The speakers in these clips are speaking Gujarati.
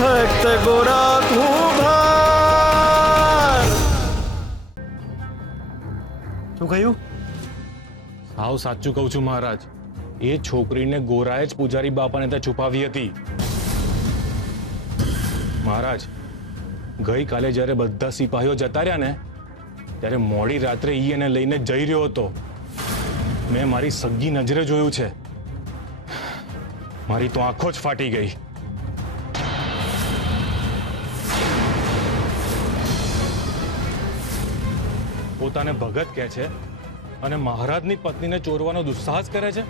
ભક્ત ગોરા કુંભાર. શું કહ્યું? હાવ સાચું કહું છું મહારાજ. એ છોકરીને ગોરાએ જ પૂજારી બાપાને ત્યાં છુપાવી હતી. મહારાજ, ગઈકાલે જ્યારે બધા સિપાહીઓ જતા રહ્યા ને ત્યારે મોડી રાત્રે ઈ એને લઈને જઈ રહ્યો હતો. મેં મારી સગી નજરે જોયું છે. મારી તો આંખો જ ફાટી ગઈ. પોતાને ભગત કહે છે અને મહારાજની પત્નીને ચોરવાનો દુસ્સાહસ કરે છે.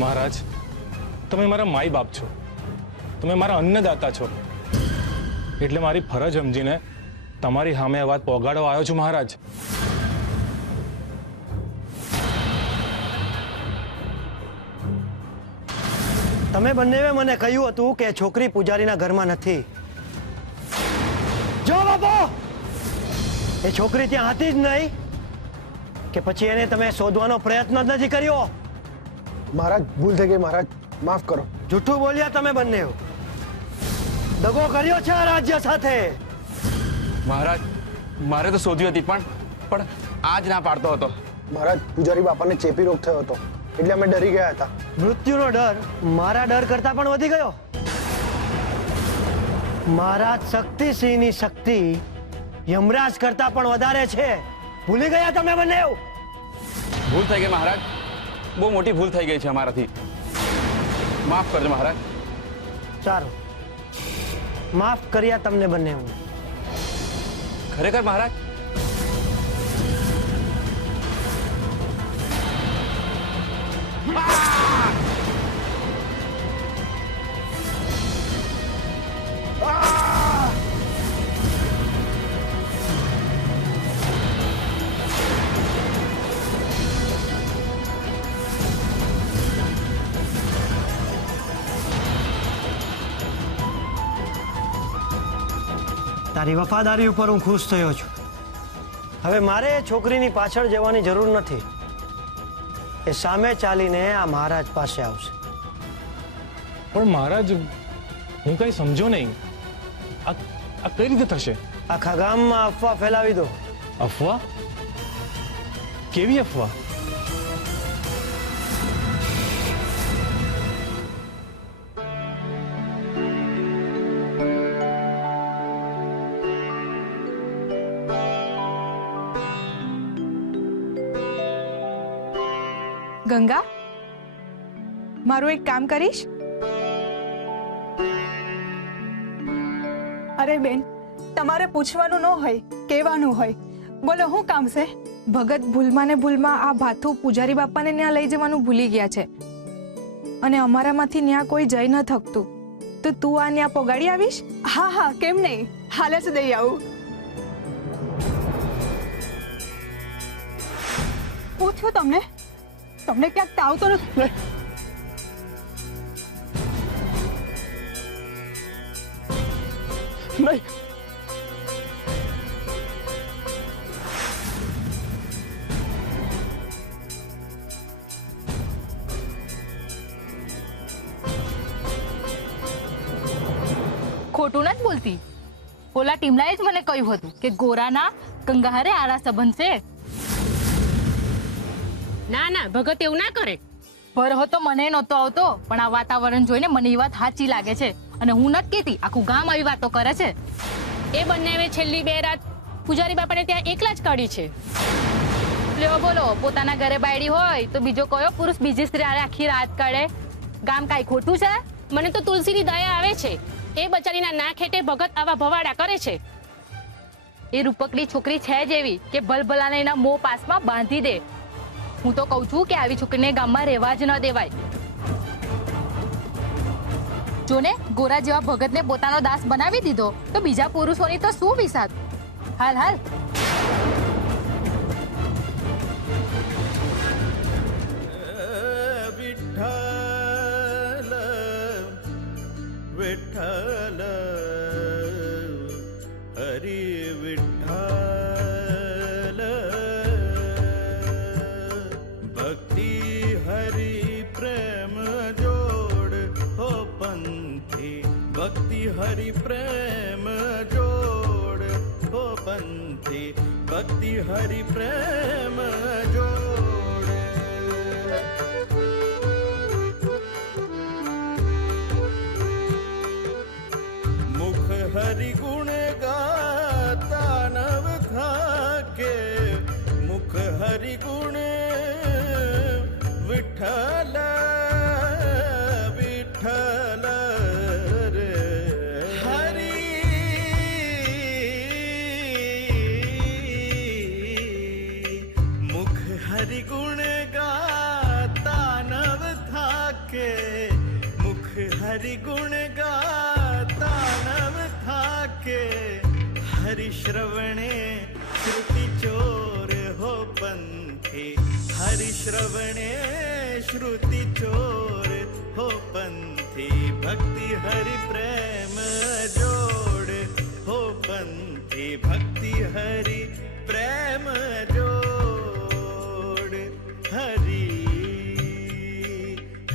મહારાજ, તમે મારા માઈ બાપ છો, તમે મારા અન્નદાતા છો, એટલે મારી ફરજ સમજીને તમારી સામે આ વાત પોગાડવા આવ્યો છું મહારાજ. તમે બંનેએ મને કહ્યું હતું કે છોકરી પૂજારીના ઘરમાં નથી. જો બાપો, એ છોકરી ત્યાં હતી જ નહીં કે પછી એને તમે શોધવાનો પ્રયત્ન જ નથી કર્યો? મહારાજ, ભૂલ થઈ ગઈ મહારાજ, માફ કરો. જૂઠું બોલ્યા તમે બંને. દગો કર્યો છે આ રાજ્ય સાથે. મહારાજ, મારે તો શોધ્યું હતી પણ આજ ના પાડતો હતો. મહારાજ, પૂજારી બાપાને ચેપી રોગ થયો હતો એટલે અમે ડરી ગયા હતા. મૃત્યુનો ડર મારા ડર કરતા પણ વધી ગયો. મહારાજ શક્તિસિંહની શક્તિ યમરાજ કરતા પણ વધારે છે. ભૂલી ગયા તમે બંને? ભૂલ થઈ ગઈ મહારાજ, બહુ મોટી ભૂલ થઈ ગઈ છે અમારાથી. માફ કરજો મહારાજ. સારું, માફ કર્યા તમને બંને. ખરેખર મહારાજ? તારી વફાદારી ઉપર હું ખુશ થયો છું. હવે મારે એ છોકરીની પાછળ જવાની જરૂર નથી. એ સામે ચાલીને આ મહારાજ પાસે આવશે. પણ મહારાજ, હું કઈ સમજો નહીં. આ કઈ રીતે થશે? આખા ગામમાં અફવા ફેલાવી દો. અફવા? કેવી અફવા? ગંગા, મારું એક કામ કરીશ? અરે બેન, તમારે પૂછવાનું ન હોય, કહેવાનું હોય. બોલો, શું કામ છે? ભગત ભૂલમાં ને ભૂલમાં આ ભાથું પૂજારી બાપાને ત્યાં લઈ જવાનું ભૂલી ગયા છે અને અમારામાંથી ત્યાં કોઈ જઈ ન થકતું. તો તું આ ત્યાં પોગાડી આવીશ? હા હા, કેમ નહીં, હાલે જ દઈ આવું. શું થયું તમને? તમને ક્યાંક તાવ તો નથી? નહીં. ખોટું નથી બોલતી. ઓલા ટીમલાએ જ મને કહ્યું હતું કે ગોરાના ગંગાહારે આરા સંબંધ છે. ના ના, ભગત એવું ના કરે. ભરહો તો મને નહોતો આવતો, પણ આ વાતાવરણ જોઈને મને એ વાત સાચી લાગે છે. અને હું નથી કહેતી, આખું ગામ આવી વાતો કરે છે. એ બંને છેલ્લી 2 રાત પૂજારી બાપાને ત્યાં એકલા જ કાઢી છે. લ્યો બોલો, પોતાના ઘરે બાયડી હોય તો બીજો કયો પુરુષ બીજી સ્ત્રી હારે આખી રાત કાઢે? ગામ કાંઈ ખોટું છે? મને તો તુલસીની દયા આવે છે. એ બચારીના ના ખેટે ભગત આવા ભવાડા કરે છે. એ રૂપકડી છોકરી છે જ એવી કે ભલભલાને એના મોં પાસમાં બાંધી દે. હું તો કહું છું કે આવી છોકરીને ગામમાં રહેવા જ ન દેવાય. જોને, ગોરા જેવા ભગતને પોતાનો દાસ બનાવી દીધો તો બીજા પુરુષોની તો શું વિસાત. હાલ હાલ. વિઠ્ઠલ વિઠ્ઠલ હરિ વિઠ્ઠલ ભક્તિ હરિ પ્રેમ જોડ હો પંથી ભક્તિ ભક્તિ હરિ પ્રેમ જોડ હો પંથી ભક્તિ હરિ પ્રેમ જોડ મુખ હરિ ગુણ ગાતા નવ થાકે મુખ હરિ ગુણ વિઠ્ઠલ વિઠ્ઠલ રે હરિ મુખ હરિ ગુણ ગાતા નવ થાકે મુખ હરિ ગુણ ગાતા નવ થાકે હરિ શ્રવણે શ્રુતિ ચોર હો પંથી હરિ શ્રવણે શ્રુતિ ચોર હો પંથી ભક્તિ હરિ પ્રેમ જોડ હો પંથી ભક્તિ હરિ પ્રેમ જોડ હરિ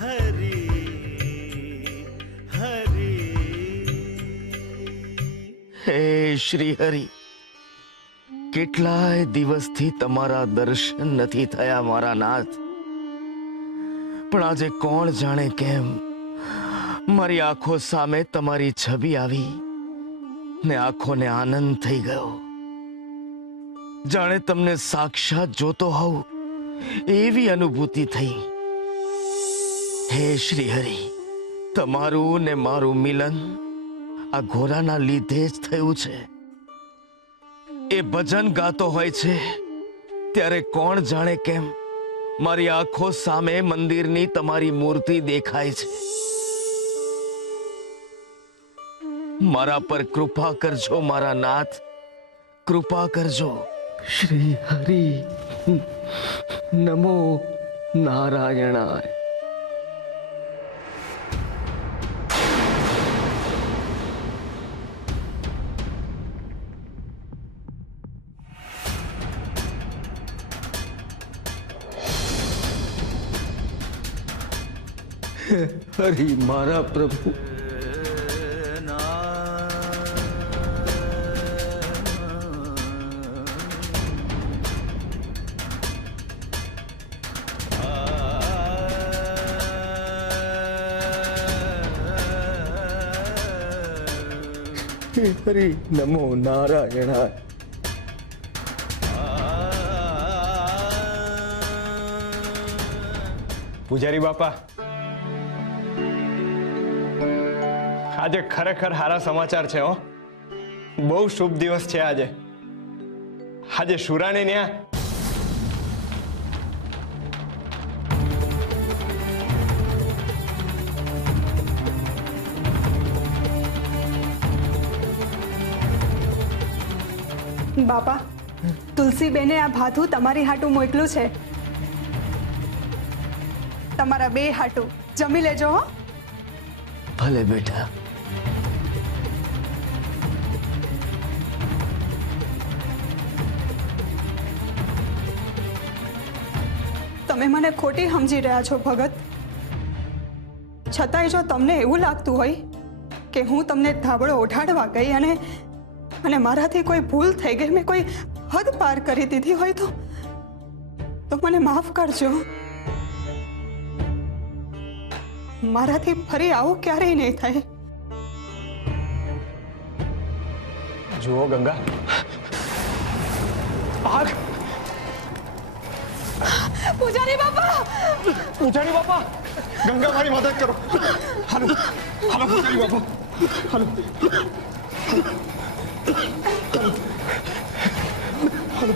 હરિ હરિ હે શ્રી હરિ, કેટલાય દિવસથી તમારા દર્શન નથી થયા મારા નાથ, પણ આજે કોણ જાણે કેમ મારી આંખો સામે તમારી છબી આવી ને આંખોને આનંદ થઈ ગયો. જાણે તમને સાક્ષાત જોતો હોઉં એવી અનુભૂતિ થઈ. હે શ્રી હરિ, તમારું ને મારું મિલન આ ઘોડાના લીધે જ થયું છે. એ ભજન ગાતો હોય છે ત્યારે કોણ જાણે કેમ મારી આંખો સામે મંદિરની તમારી મૂર્તિ દેખાય છે. મારા પર કૃપા કરજો મારા નાથ, કૃપા કરજો. શ્રી હરિ નમો નારાયણાય. હરિ મારા પ્રભુ, હરિ નમો નારાયણાય. પૂજારી બાપા, આજે ખરેખર સારા સમાચાર છે. હો, બહુ શુભ દિવસ છે આજે. આજે શુરાને ન્યા બાપા, તુલસીબેને આ ભાથું તમારી હાટું મોકલું છે. તમારા બે હાટું જમી લેજો. હો, ભલે બેટા. તમે મને ખોટી સમજી રહ્યા છો ભગત. છતાંય જો તમને એવું લાગતું હોય કે હું તમને ધાબળો ઓઢાડવા ગઈ અને મારાથી કોઈ ભૂલ થઈ ગઈ, મેં કોઈ હદ પાર કરી દીધી હોય તો મને માફ કરજો. મારાથી ફરી આવું ક્યારેય નહીં થાય. જુઓ ગંગા, આગ! પૂજારી બાપા, પૂજારી બાપા, ગંગા મારી મદદ કરો. હાલો હાલો પૂજારી બાપા, હાલો હાલો.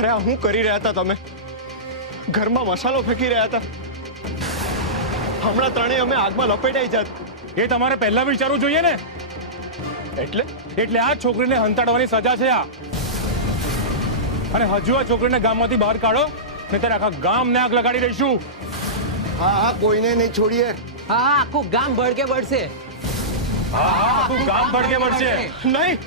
અરે આ શું કરી રહ્યા હતા તમે? ઘરમાં મસાલો ફેંકી રહ્યા હતા. હમણાં ત્રણેય અમે આગમાં લપેટાઈ જાત. એ તમારે પહેલા વિચારવું જોઈએ ને. એટલે આ છોકરીને હંતાડવાની સજા છે આ. અને હજુ આ છોકરીને ગામમાંથી બહાર કાઢો, નહીંતર આખા ગામને આગ લગાડી દઈશું. હા હા, કોઈને નહીં છોડીએ. હા આખું ગામ ભડકે પડશે. આખું ગામ ભડકે પડશે. નહીં